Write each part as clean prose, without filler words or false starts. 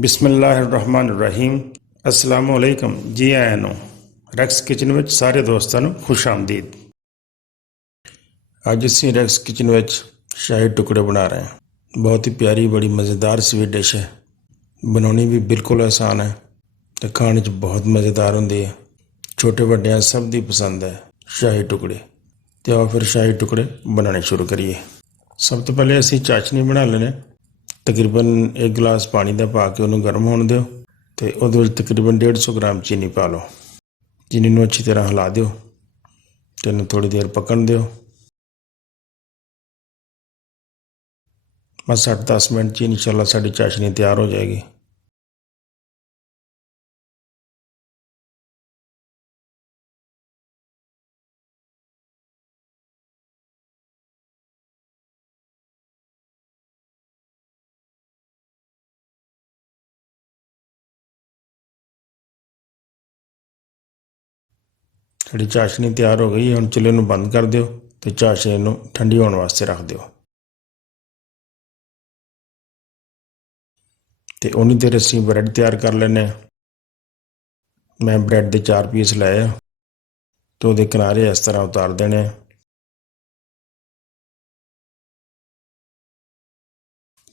ਬਿਸਮਿਲ੍ਲਾਹਿਰਰਹਿਮਾਨਿਰਰਹੀਮ। अस्सलाम वालेकुम जी आया ਨੂੰ ਰੈਕਸ ਕਿਚਨ ਵਿੱਚ ਸਾਰੇ ਦੋਸਤਾਂ ਨੂੰ ਖੁਸ਼ ਆਮਦੀਦ। ਅੱਜ ਅਸੀਂ ਰੈਕਸ ਕਿਚਨ ਵਿੱਚ ਸ਼ਾਹੀ ਟੁਕੜੇ ਬਣਾ ਰਹੇ ਹਾਂ। ਬਹੁਤ ਹੀ ਪਿਆਰੀ ਬੜੀ ਮਜ਼ੇਦਾਰ ਸਵੀਟ ਡਿਸ਼ ਹੈ। ਬਣਾਉਣੀ ਵੀ ਬਿਲਕੁਲ ਆਸਾਨ ਹੈ ਅਤੇ ਖਾਣ 'ਚ ਬਹੁਤ ਮਜ਼ੇਦਾਰ ਹੁੰਦੀ ਹੈ। ਛੋਟੇ ਵੱਡਿਆਂ ਸਭ ਦੀ ਪਸੰਦ ਹੈ ਸ਼ਾਹੀ ਟੁਕੜੇ। ਅਤੇ ਆਓ ਫਿਰ ਸ਼ਾਹੀ ਟੁਕੜੇ ਬਣਾਉਣੇ ਸ਼ੁਰੂ ਕਰੀਏ। ਸਭ ਤੋਂ ਪਹਿਲੇ ਅਸੀਂ ਚਾਸ਼ਨੀ ਬਣਾ ਲੈਣੇ। ਤਕਰੀਬਨ 1 ਗਲਾਸ ਪਾਣੀ ਦਾ ਪਾ ਕੇ ਉਹਨੂੰ ਗਰਮ ਹੋਣ ਦਿਓ ਅਤੇ ਉਹਦੇ ਵਿੱਚ ਤਕਰੀਬਨ 150 ਗ੍ਰਾਮ ਚੀਨੀ ਪਾ ਲਓ। ਚੀਨੀ ਨੂੰ ਅੱਛੀ ਤਰ੍ਹਾਂ ਹਿਲਾ ਦਿਓ ਅਤੇ ਇਹਨੂੰ ਥੋੜ੍ਹੀ ਦੇਰ ਪੱਕਣ ਦਿਓ। ਬਸ 8-10 ਮਿੰਟ 'ਚ ਇਨਸ਼ਾਅੱਲਾ ਸਾਡੀ ਚਾਸ਼ਨੀ ਤਿਆਰ ਹੋ ਜਾਏਗੀ। ਸਾਡੀ ਚਾਸ਼ਨੀ ਤਿਆਰ ਹੋ ਗਈ। ਹੁਣ ਚੁੱਲ੍ਹੇ ਨੂੰ ਬੰਦ ਕਰ ਦਿਓ ਅਤੇ ਚਾਸ਼ਨੀ ਨੂੰ ਠੰਡੀ ਹੋਣ ਵਾਸਤੇ ਰੱਖ ਦਿਓ। ਅਤੇ ਉਨੀ ਦੇਰ ਅਸੀਂ ਬਰੈਡ ਤਿਆਰ ਕਰ ਲੈਂਦੇ ਹਾਂ। ਮੈਂ ਬਰੈਡ ਦੇ 4 ਪੀਸ ਲਏ ਆ ਅਤੇ ਉਹਦੇ ਕਿਨਾਰੇ ਇਸ ਤਰ੍ਹਾਂ ਉਤਾਰ ਦੇਣੇ ਆ।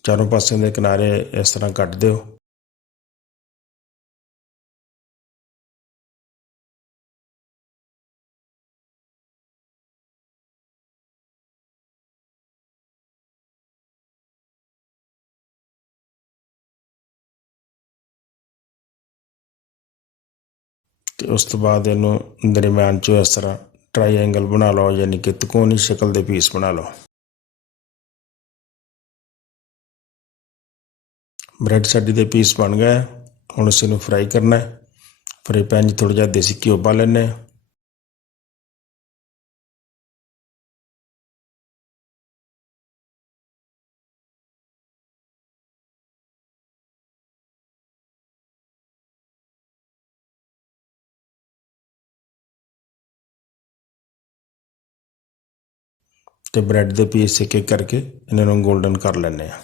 ਚਾਰੋਂ ਪਾਸਿਆਂ ਦੇ ਕਿਨਾਰੇ ਇਸ ਤਰ੍ਹਾਂ ਕੱਟ ਦਿਓ। ਅਤੇ ਉਸ ਤੋਂ ਬਾਅਦ ਇਹਨੂੰ ਦਰਮਿਆਨ 'ਚੋਂ ਇਸ ਤਰ੍ਹਾਂ ਟਰਾਈਐਂਗਲ ਬਣਾ ਲਓ, ਯਾਨੀ ਕਿ ਤਿਕੋਣੀ ਸ਼ਕਲ ਦੇ ਪੀਸ ਬਣਾ ਲਓ। ਬਰੈਡ ਸਾਡੀ ਦੇ ਪੀਸ ਬਣ ਗਏ। ਹੁਣ ਅਸੀਂ ਇਹਨੂੰ ਫਰਾਈ ਕਰਨਾ। ਫਰਾਈ ਪੈਨ 'ਚ ਥੋੜ੍ਹਾ ਜਿਹਾ ਦੇਸੀ ਘਿਓ ਪਾ ਲੈਂਦੇ ਹਾਂ। ਅਤੇ ਬਰੈਡ ਦੇ ਪੀਸ ਇੱਕ ਇੱਕ ਕਰਕੇ ਇਹਨਾਂ ਨੂੰ ਗੋਲਡਨ ਕਰ ਲੈਂਦੇ ਹਾਂ।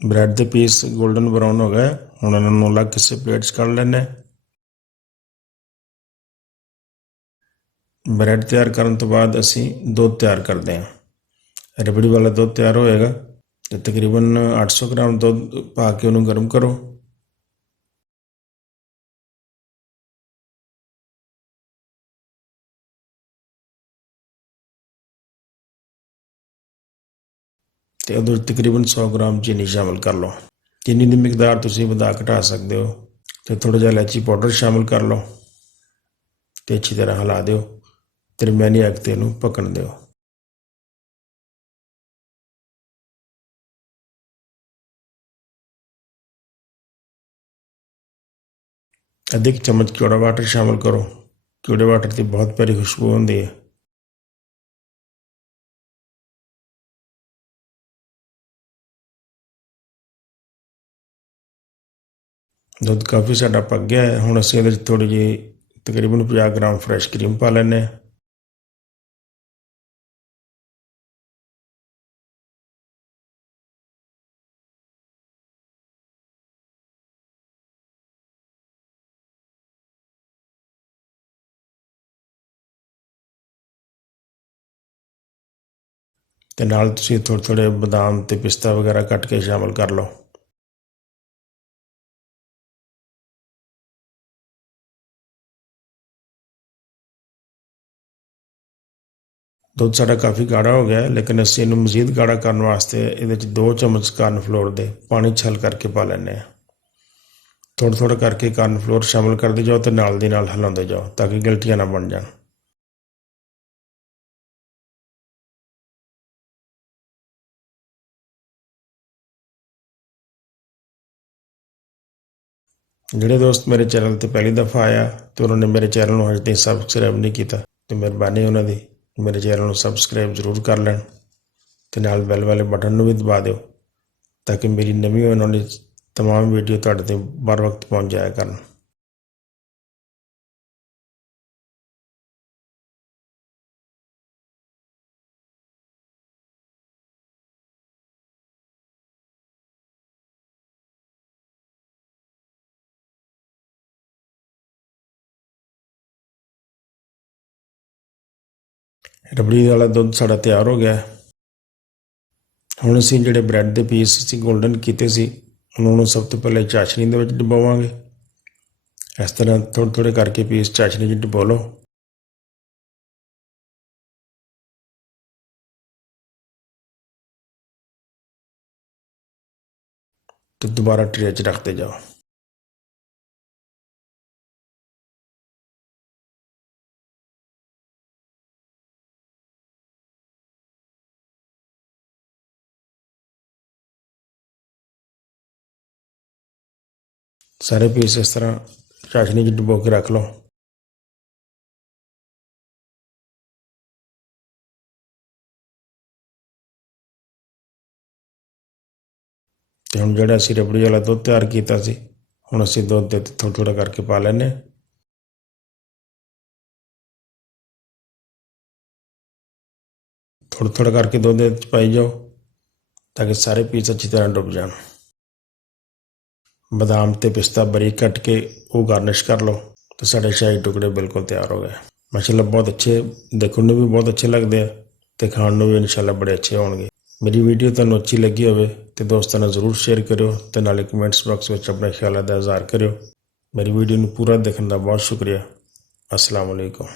ਬਰੈਡ ਦੇ ਪੀਸ ਗੋਲਡਨ ਬਰਾਊਨ ਹੋ ਗਏ। ਹੁਣ ਇਹਨਾਂ ਨੂੰ ਅਲੱਗ ਕਿਸੇ ਪਲੇਟ 'ਚ ਕੱਢ ਲੈਂਦੇ। ਬਰੈਡ ਤਿਆਰ ਕਰਨ ਤੋਂ ਬਾਅਦ ਅਸੀਂ ਦੁੱਧ ਤਿਆਰ ਕਰਦੇ ਹਾਂ। ਰਬੜੀ ਵਾਲਾ ਦੁੱਧ ਤਿਆਰ ਹੋਏਗਾ ਅਤੇ ਤਕਰੀਬਨ 800 ਗ੍ਰਾਮ ਦੁੱਧ ਪਾ ਕੇ ਉਹਨੂੰ ਗਰਮ ਕਰੋ। ਅਤੇ ਉਹਦੇ ਵਿੱਚ ਤਕਰੀਬਨ 100 ਗ੍ਰਾਮ ਚੀਨੀ ਸ਼ਾਮਿਲ ਕਰ ਲਓ। ਚੀਨੀ ਦੀ ਮਿਕਦਾਰ ਤੁਸੀਂ ਵਧਾ ਘਟਾ ਸਕਦੇ ਹੋ। ਅਤੇ ਥੋੜ੍ਹਾ ਜਿਹਾ ਇਲਾਇਚੀ ਪਾਊਡਰ ਸ਼ਾਮਿਲ ਕਰ ਲਓ ਅਤੇ ਅੱਛੀ ਤਰ੍ਹਾਂ ਹਿਲਾ ਦਿਓ। ਦਰਮਿਆਨੀ ਅੱਗ 'ਤੇ ਇਹਨੂੰ ਪਕਣ ਦਿਓ। ਅੱਧੇ ਕੁ ਚਮਚ ਕੌੜਾ ਵਾਟਰ ਸ਼ਾਮਿਲ ਕਰੋ। ਕੌੜੇ ਵਾਟਰ ਦੀ ਬਹੁਤ ਪਿਆਰੀ ਖੁਸ਼ਬੂ ਹੁੰਦੀ ਹੈ। ਦੁੱਧ ਕਾਫੀ ਸਾਡਾ ਪੱਕ ਗਿਆ ਹੈ। ਹੁਣ ਅਸੀਂ ਇਹਦੇ 'ਚ ਥੋੜ੍ਹੀ ਜਿਹੀ ਤਕਰੀਬਨ 50 ਗ੍ਰਾਮ ਫਰੈਸ਼ ਕਰੀਮ ਪਾ ਲੈਂਦੇ ਹਾਂ। ਤੇ ਨਾਲ ਤੁਸੀਂ ਥੋੜ੍ਹੇ ਥੋੜ੍ਹੇ ਬਦਾਮ ਤੇ ਪਿਸਤਾ ਵਗੈਰਾ ਕੱਟ ਕੇ ਸ਼ਾਮਲ ਕਰ ਲਓ। ਦੁੱਧ ਸਾਡਾ ਕਾਫੀ ਗਾੜਾ ਹੋ ਗਿਆ, ਲੇਕਿਨ ਅਸੀਂ ਇਹਨੂੰ ਮਜ਼ੀਦ ਗਾੜਾ ਕਰਨ ਵਾਸਤੇ ਇਹਦੇ 'ਚ 2 ਚਮਚ ਕਾਰਨਫਲੋਰ ਦੇ ਪਾਣੀ 'ਚ ਹਲ ਕਰਕੇ ਪਾ ਲੈਂਦੇ ਹਾਂ। ਥੋੜ੍ਹਾ ਥੋੜ੍ਹਾ ਕਰਕੇ ਕਾਰਨਫਲੋਰ ਸ਼ਾਮਲ ਕਰਦੇ ਜਾਓ ਤੇ ਨਾਲ ਦੀ ਨਾਲ ਹਿਲਾਉਂਦੇ ਜਾਓ ਤਾਂ ਕਿ ਗਿਲਟੀਆਂ ਨਾ ਬਣ ਜਾਣ। ਜਿਹੜੇ ਦੋਸਤ ਮੇਰੇ ਚੈਨਲ 'ਤੇ ਪਹਿਲੀ ਦਫਾ ਆਇਆ ਤੇ ਉਹਨਾਂ ਨੇ ਮੇਰੇ ਚੈਨਲ ਨੂੰ ਹਜੇ ਤੱਕ ਸਬਸਕ੍ਰਾਈਬ ਨਹੀਂ ਕੀਤਾ ਤੇ ਮਿਹਰਬਾਨੀ ਉਹਨਾਂ ਦੀ ਮੇਰੇ ਚੈਨਲ ਨੂੰ ਸਬਸਕ੍ਰਾਈਬ ਜ਼ਰੂਰ ਕਰ ਲੈਣ ਤੇ ਨਾਲ ਬੈਲ ਵਾਲੇ ਬਟਨ ਨੂੰ ਵੀ ਦਬਾ ਦਿਓ ਤਾਂ ਕਿ ਮੇਰੀ ਨਵੀਂ ਆਉਣ ਵਾਲੀ तमाम ਵੀਡੀਓ ਤੁਹਾਡੇ ਤੇ बर वक्त पहुंच जाया ਕਰਨ। ਰਬੜੀ ਵਾਲਾ ਦੁੱਧ ਸਾਡਾ ਤਿਆਰ ਹੋ ਗਿਆ। ਹੁਣ ਅਸੀਂ ਜਿਹੜੇ ਬ੍ਰੈਡ ਦੇ ਪੀਸ ਅਸੀਂ ਗੋਲਡਨ ਕੀਤੇ ਸੀ ਉਹਨਾਂ ਨੂੰ ਸਭ ਤੋਂ ਪਹਿਲੇ ਚਾਸ਼ਨੀ ਦੇ ਵਿੱਚ ਡੁਬੋਵਾਂਗੇ। ਇਸ ਤਰ੍ਹਾਂ ਥੋੜ੍ਹੇ ਥੋੜ੍ਹੇ ਕਰਕੇ ਪੀਸ ਚਾਸ਼ਨੀ 'ਚ ਡੁਬੋ ਲਓ ਤੇ ਦੁਬਾਰਾ ਟਰੇ 'ਚ ਰੱਖਦੇ ਜਾਓ। ਸਾਰੇ ਪੀਸ ਇਸ ਤਰ੍ਹਾਂ ਚਾਸ਼ਨੀ 'ਚ ਡੁਬੋ ਕੇ ਰੱਖ ਲਓ। ਤੇ ਹੁਣ ਜਿਹੜਾ ਅਸੀਂ ਰਬੜੀ ਵਾਲਾ ਦੁੱਧ ਤਿਆਰ ਕੀਤਾ ਸੀ ਹੁਣ ਅਸੀਂ ਦੁੱਧ ਦੇ ਥੋੜ੍ਹਾ ਥੋੜ੍ਹਾ ਕਰਕੇ ਪਾ ਲੈਂਦੇ ਹਾਂ। ਥੋੜ੍ਹਾ ਥੋੜ੍ਹਾ ਕਰਕੇ ਦੁੱਧ ਦੇ ਵਿੱਚ ਪਾਈ ਜਾਓ ਤਾਂ ਕਿ ਸਾਰੇ ਪੀਸ ਅੱਛੀ ਤਰ੍ਹਾਂ ਡੁੱਬ ਜਾਣ। ਬਾਦਾਮ ਤੇ ਪਿਸਤਾ ਬਰੀਕ ਕੱਟ ਕੇ ਉਹ ਗਾਰਨਿਸ਼ ਕਰ ਲਓ ਤੇ ਸਾਡੇ ਸ਼ਾਹੀ ਟੁਕੜੇ ਬਿਲਕੁਲ ਤਿਆਰ ਹੋ ਗਏ। ਮਾਸ਼ਾਅੱਲਾ ਬਹੁਤ ਅੱਛੇ, ਦੇਖਣ ਨੂੰ ਵੀ ਬਹੁਤ ਅੱਛੇ ਲੱਗਦੇ ਆ ਤੇ ਖਾਣ ਨੂੰ ਵੀ ਇਨਸ਼ਾਅੱਲਾ ਬੜੇ ਅੱਛੇ ਹੋਣਗੇ। ਮੇਰੀ ਵੀਡੀਓ ਤੁਹਾਨੂੰ ਅੱਛੀ ਲੱਗੀ ਹੋਵੇ ਤੇ ਦੋਸਤਾਂ ਨਾਲ ਜ਼ਰੂਰ ਸ਼ੇਅਰ ਕਰਿਓ ਤੇ ਨਾਲੇ ਕਮੈਂਟਸ ਬਾਕਸ ਵਿੱਚ ਆਪਣੇ ਖਿਆਲਾਂ ਦਾ ਇਜ਼ਹਾਰ ਕਰਿਓ। ਮੇਰੀ ਵੀਡੀਓ ਨੂੰ ਪੂਰਾ ਦੇਖਣ ਦਾ ਬਹੁਤ ਸ਼ੁਕਰੀਆ। अस्सलाम वालेकुम।